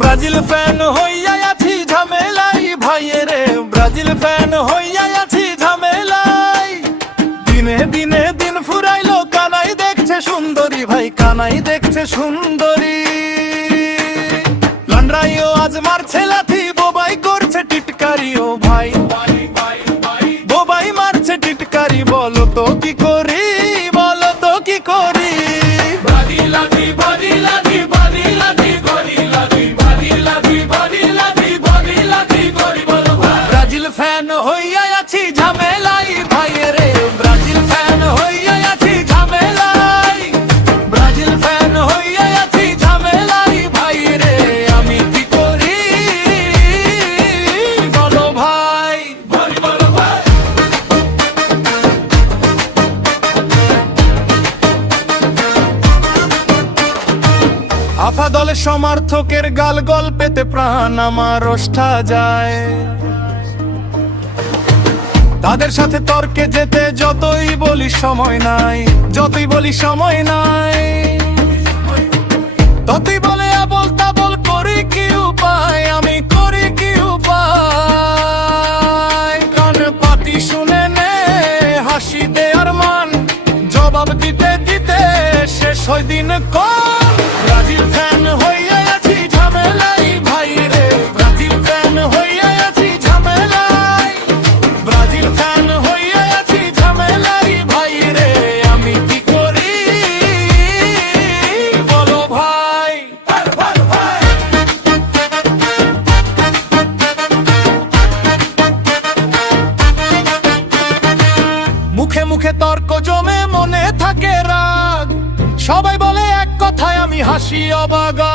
Brazil fan হইয়া আছি ঝামেলাই ভাইয়েরে, Brazil fan হইয়া আছি ঝামেলাই। দিনে দিনে দিন ফুরাইলো, কানাই দেখছে সুন্দরী ভাই, কানাই দেখছে সুন্দরী। লন্ড্রাইও আজ মারছে লাথি, বোবাই করছে টিটকারি, ও ভাই বোবাই মারছে টিটকারি। বলো তো কি করি, বলো তো কি করি। ব্রাজিল ফ্যান হইয়া আছি ঝামেলাই ভাইয়েরে, ব্রাজিল ফ্যান হইয়া আছি ঝামেলাই, ব্রাজিল ফ্যান হইয়া আছি ঝামেলাই ভাইয়েরে। আমি কি করি বলো ভাই, বলো ভাই। আফা দলের সমর্থকের গাল গল্পেতে প্রাণ আমার ওষ্ঠা যায়। তাদের সাথে তর্কে যেতে যতই বলি সময় নাই, যতই বলি সময় নাই, ততই বলে আবল তাবল করি কি উপায়, আমি করি কি উপায়। কান পাতি শুনে নে হাসি দে আর মান, জবাব দিতে দিতে শেষ হয় দিন কম। ব্রাজিল ফ্যান হইয়া আছি ঝামেলাই ভাইরে, ব্রাজিল ফ্যান হইয়া আছি ঝামেলাই, ব্রাজিল ফ্যান হইয়া আছি ঝামেলাই ভাইরে। আমি কি করি বলো ভাই, ভাই। মুখে মুখে তর্ক জমে মনে থাকে রাগ, সবাই বলে এক কথায় আমি হাসি অবাগা।